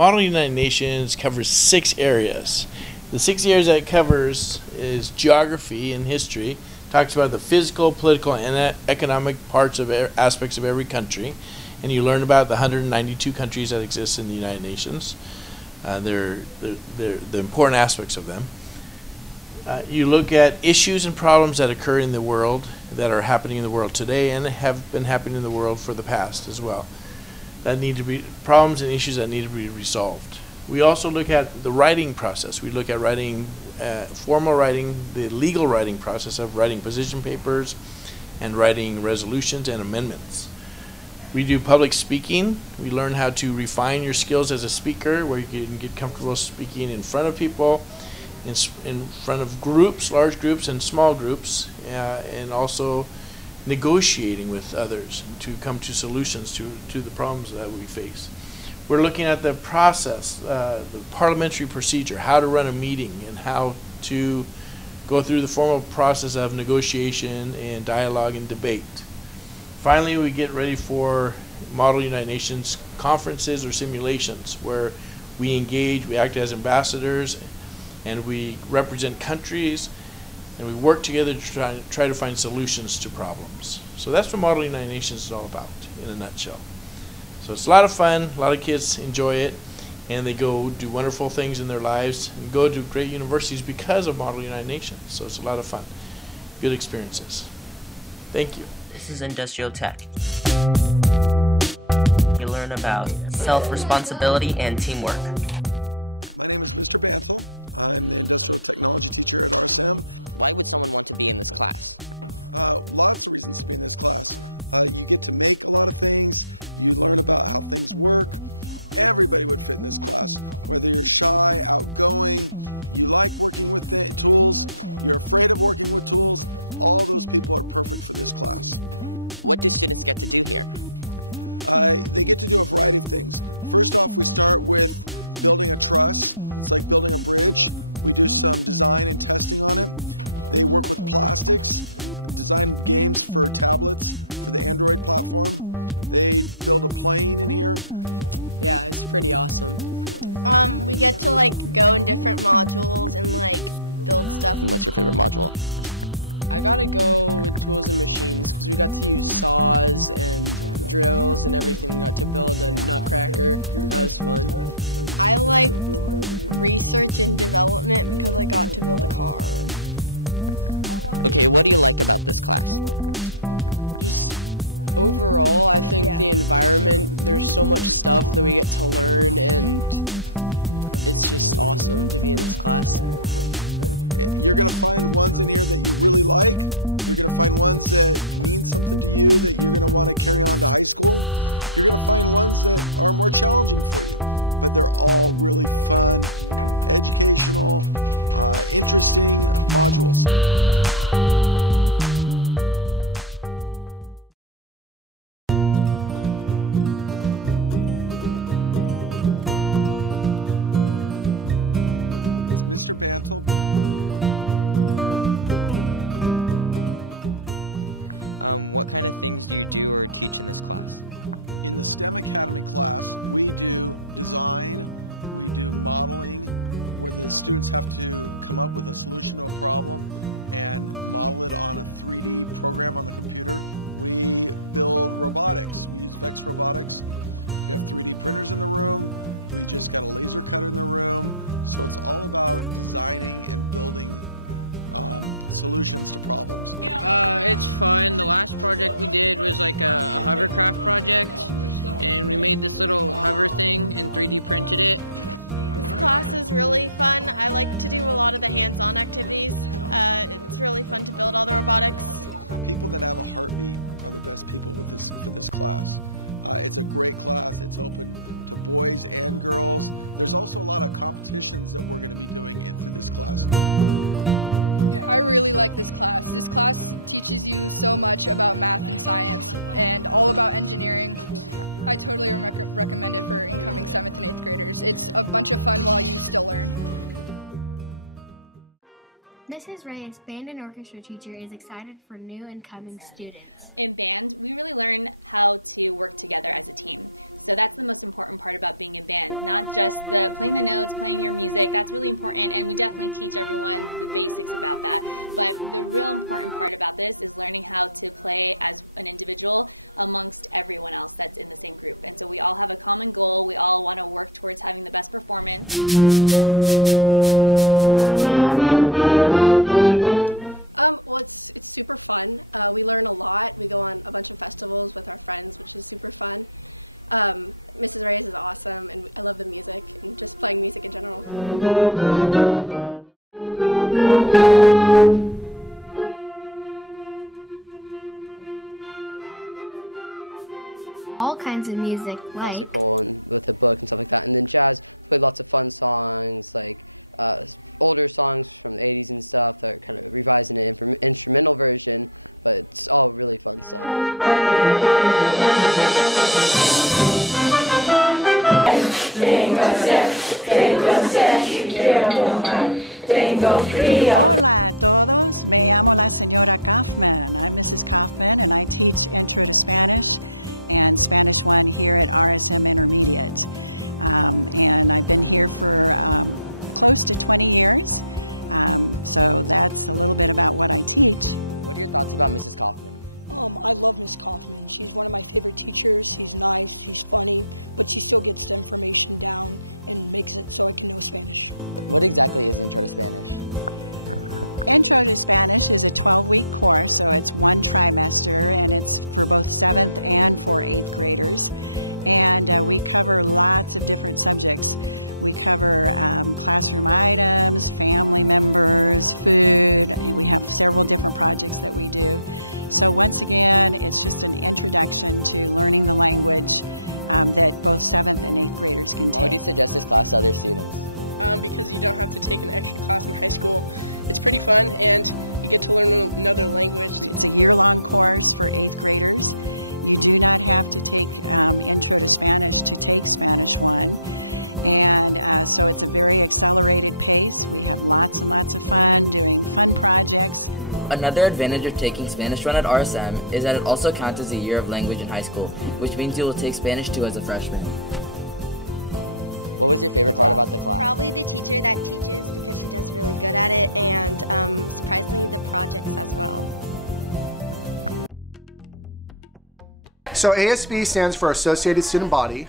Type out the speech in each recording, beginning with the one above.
Model United Nations covers 6 areas. The 6 areas that it covers is geography and history. Talks about the physical, political, and economic aspects of every country, and you learn about the 192 countries that exist in the United Nations. They're the important aspects of them. You look at issues and problems that occur in the world, that are happening in the world today, and have been happening in the world for the past as well. That need to be problems and issues that need to be resolved. We also look at the writing process. We look at writing, formal writing, the legal writing process of writing position papers and writing resolutions and amendments. We do public speaking. We learn how to refine your skills as a speaker, where you can get comfortable speaking in front of people, in front of groups, large groups and small groups, and also negotiating with others to come to solutions to the problems that we face. We're looking at the process, the parliamentary procedure, how to run a meeting and how to go through the formal process of negotiation and dialogue and debate. Finally, we get ready for Model United Nations conferences or simulations where we engage, we act as ambassadors, and we represent countries, and we work together to try to find solutions to problems. So that's what Model United Nations is all about in a nutshell. So it's a lot of fun, a lot of kids enjoy it, and they go do wonderful things in their lives and go to great universities because of Model United Nations. So it's a lot of fun, good experiences. Thank you. This is Industrial Tech. You learn about self-responsibility and teamwork. Mrs. Reyes, band and orchestra teacher, is excited for new and coming students. All kinds of music like Another advantage of taking Spanish 1 at RSM is that it also counts as a year of language in high school, which means you will take Spanish 2 as a freshman. So ASB stands for Associated Student Body.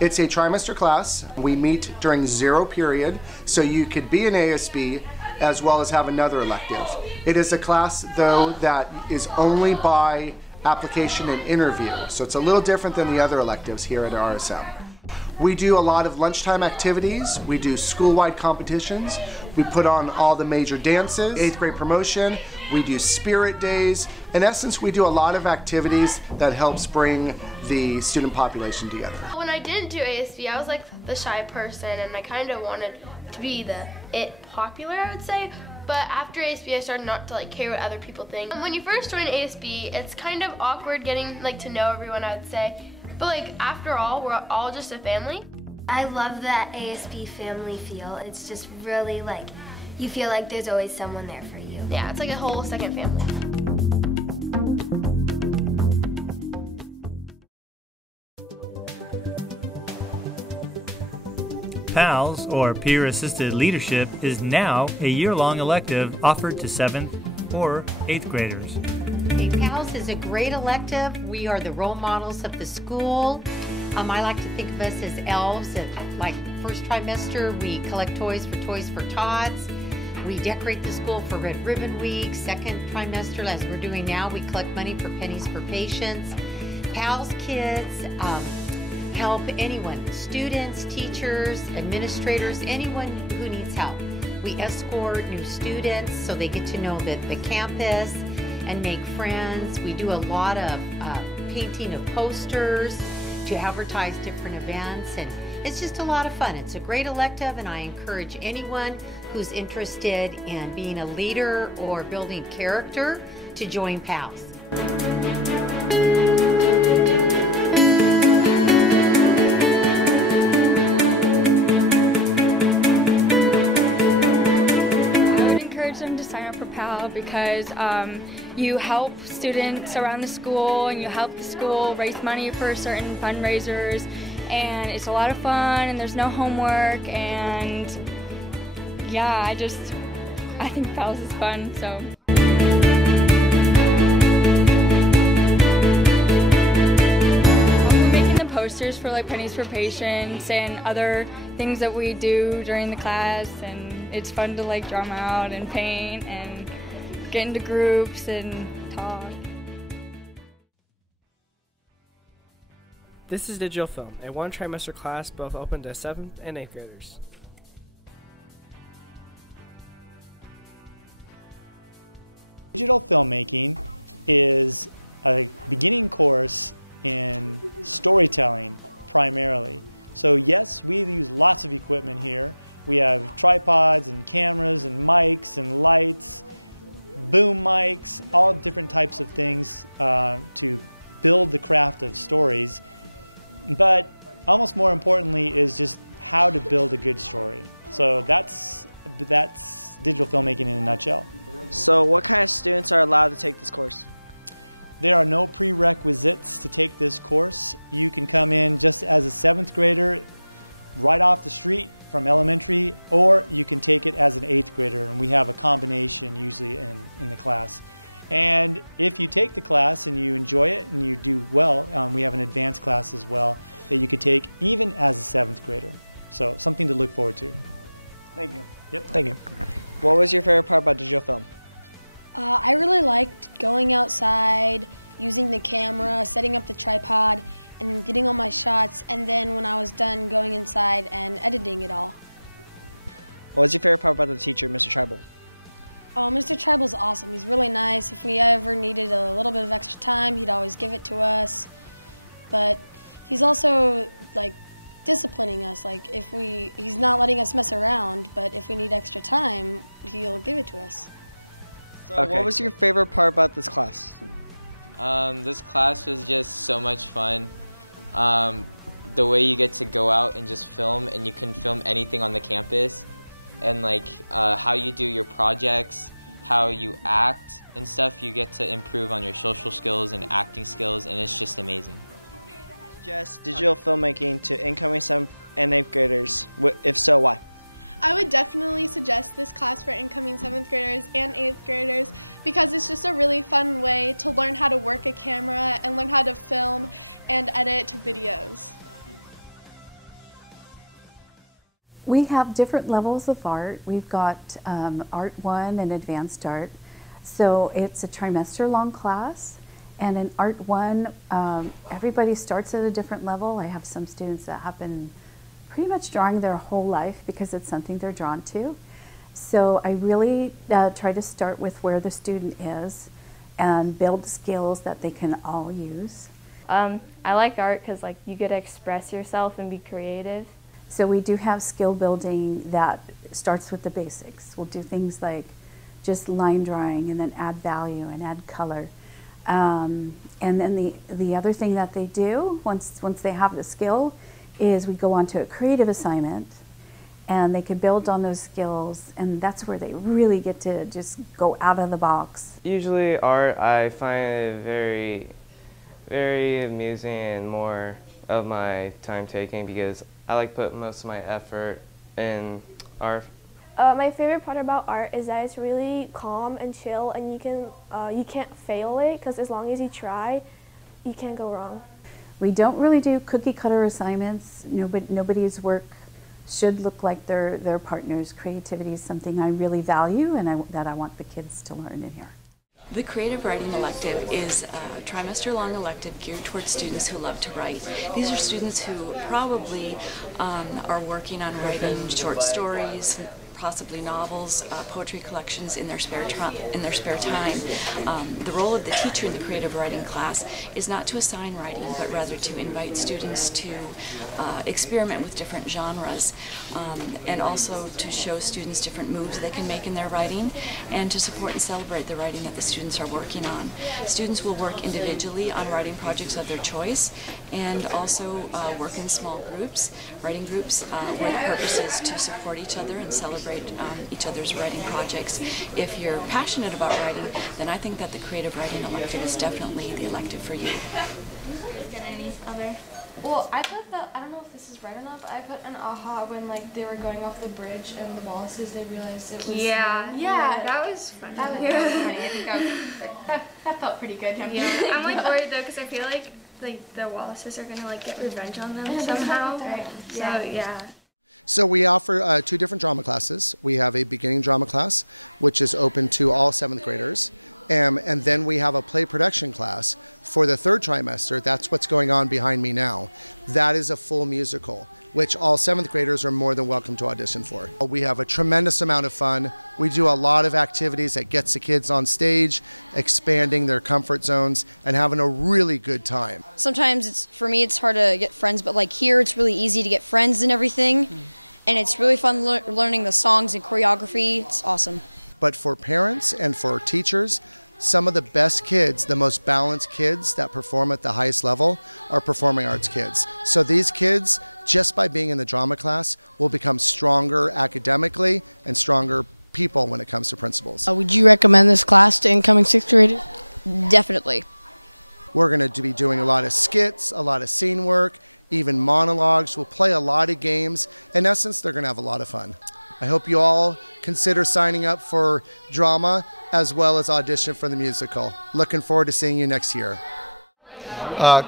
It's a trimester class. We meet during zero period, so you could be an ASB as well as have another elective. It is a class, though, that is only by application and interview, so it's a little different than the other electives here at RSM. We do a lot of lunchtime activities. We do school-wide competitions. We put on all the major dances, 8th grade promotion. We do spirit days. In essence, we do a lot of activities that helps bring the student population together. When I didn't do ASB, I was like the shy person, and I kind of wanted to be the popular, I would say. But after ASB, I started not to care what other people think. When you first join ASB, it's kind of awkward getting to know everyone, I would say. But after all, we're all just a family. I love that ASB family feel. It's just really you feel like there's always someone there for you. Yeah, it's like a whole second family. PALS, or Peer Assisted Leadership, is now a year-long elective offered to 7th or 8th graders. PALS is a great elective. We are the role models of the school. I like to think of us as elves. First trimester, we collect toys for Tots. We decorate the school for Red Ribbon Week. Second trimester, as we're doing now, we collect money for Pennies for Patients. PALS kids help anyone, students, teachers, administrators, anyone who needs help. We escort new students so they get to know the campus and make friends. We do a lot of painting of posters to advertise different events, and it's just a lot of fun. It's a great elective, and I encourage anyone who's interested in being a leader or building character to join PALS. Them to sign up for PAL because you help students around the school and you help the school raise money for certain fundraisers, and it's a lot of fun and there's no homework, and yeah, I think PALS is fun, so. We're making the posters for Pennies for Patients and other things that we do during the class, and it's fun to draw them out and paint and get into groups and talk. This is Digital Film, a one trimester class both open to 7th and 8th graders. We have different levels of art. We've got Art 1 and Advanced Art. So it's a trimester-long class. And in Art 1, everybody starts at a different level. I have some students that have been pretty much drawing their whole life because it's something they're drawn to. So I really try to start with where the student is and build skills that they can all use. I like art because you get to express yourself and be creative. So we do have skill building that starts with the basics. We'll do things like just line drawing and then add value and add color. And then the other thing that they do once they have the skill is we go on to a creative assignment, and they can build on those skills, and that's where they really get to just go out of the box. Usually art, I find it very, very amusing and more of my time taking because I like put most of my effort in art. My favorite part about art is that it's really calm and chill, and you can't fail it because as long as you try, you can't go wrong. We don't really do cookie cutter assignments. Nobody's work should look like their partner's. Creativity is something I really value and that I want the kids to learn in here. The Creative Writing Elective is a trimester-long elective geared towards students who love to write. These are students who probably are working on writing short stories, possibly novels, poetry collections in their spare time. The role of the teacher in the creative writing class is not to assign writing, but rather to invite students to experiment with different genres, and also to show students different moves they can make in their writing, and to support and celebrate the writing that the students are working on. Students will work individually on writing projects of their choice, and also work in small groups, writing groups, where the purpose is to support each other and celebrate each other's writing projects. If you're passionate about writing, then I think that the Creative Writing Elective is definitely the elective for you. Get any other? Well, I put I don't know if this is right or not, but I put an aha when they were going off the bridge and the Wallaces, they realized it was... Yeah, that was funny. That was funny. I think that felt pretty good. Yeah, I'm worried though because I feel like the Wallaces are gonna get revenge on them somehow. Right. So yeah.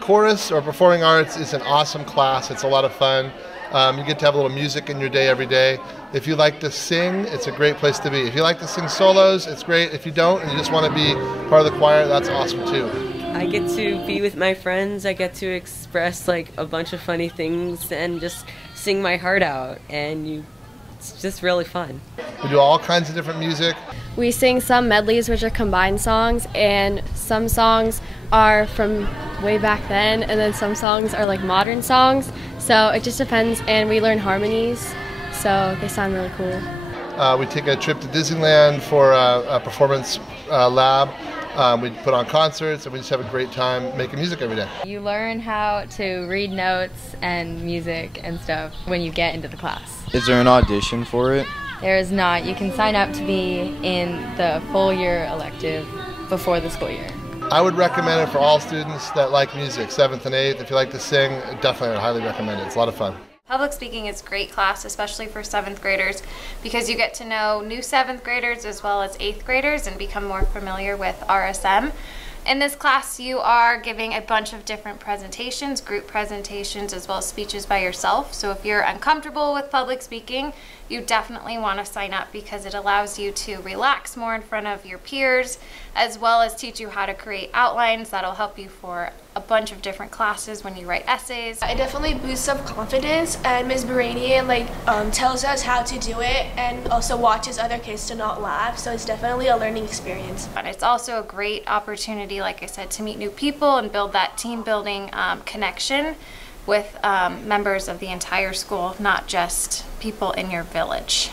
Chorus or performing arts is an awesome class. It's a lot of fun. You get to have a little music in your day every day. If you like to sing, it's a great place to be. If you like to sing solos, it's great. If you don't and you just want to be part of the choir, that's awesome too. I get to be with my friends. I get to express a bunch of funny things and just sing my heart out, and it's just really fun. We do all kinds of different music. We sing some medleys, which are combined songs, and some songs are from way back then, and then some songs are modern songs. So it just depends, and we learn harmonies, so they sound really cool. We take a trip to Disneyland for a performance lab. We put on concerts, and we just have a great time making music every day. You learn how to read notes and music and stuff when you get into the class. Is there an audition for it? There is not. You can sign up to be in the full year elective before the school year. I would recommend it for all students that like music, 7th and 8th. If you like to sing, definitely would highly recommend it. It's a lot of fun. Public speaking is a great class, especially for 7th graders, because you get to know new 7th graders as well as 8th graders and become more familiar with RSM. In this class, you are giving a bunch of different presentations, group presentations, as well as speeches by yourself. So if you're uncomfortable with public speaking, you definitely want to sign up because it allows you to relax more in front of your peers, as well as teach you how to create outlines that'll help you for a bunch of different classes when you write essays. It definitely boosts up confidence, and Ms. Baranian tells us how to do it and also watches other kids to not laugh, so it's definitely a learning experience. And it's also a great opportunity, like I said, to meet new people and build that team building connection with members of the entire school, not just people in your village.